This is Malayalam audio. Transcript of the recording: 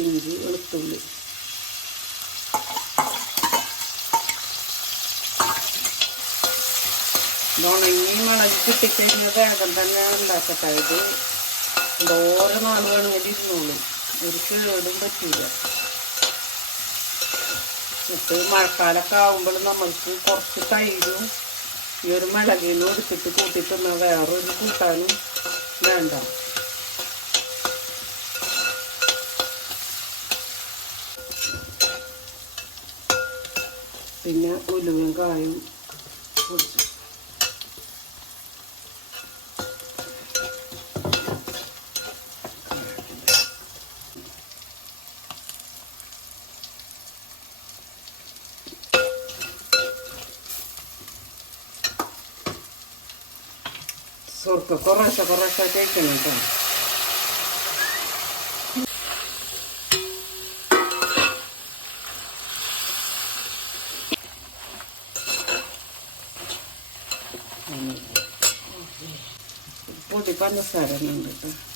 ഇഞ്ചി വെളുത്തുള്ളി ഉണങ്ങി മുളക് കിട്ടിക്കഴിഞ്ഞാൽ വേഗം തന്നെ ഉണ്ടാക്കട്ടെ. ഇത് ഓരോ നാൾ വേണമെങ്കിൽ ഇരുന്നോളും, ഒരു കേടും പറ്റില്ല. ഇപ്പം മഴക്കാലമൊക്കെ ആകുമ്പോൾ നമ്മൾക്ക് കുറച്ച് തൈരും ഈ ഒരു മുളകിനും എടുത്തിട്ട് കൂട്ടി തിന്നാൽ വേറൊരു കൂട്ടാനും വേണ്ട. പിന്നെ ഉലുവയും കായും പൊടിച്ചു. സുർക്ക കുറേശ്ശെ കുറേശ്ശെ തേക്കണം കേട്ടോ. പൊടി പഞ്ചസാര ഉണ്ട് കേട്ടോ.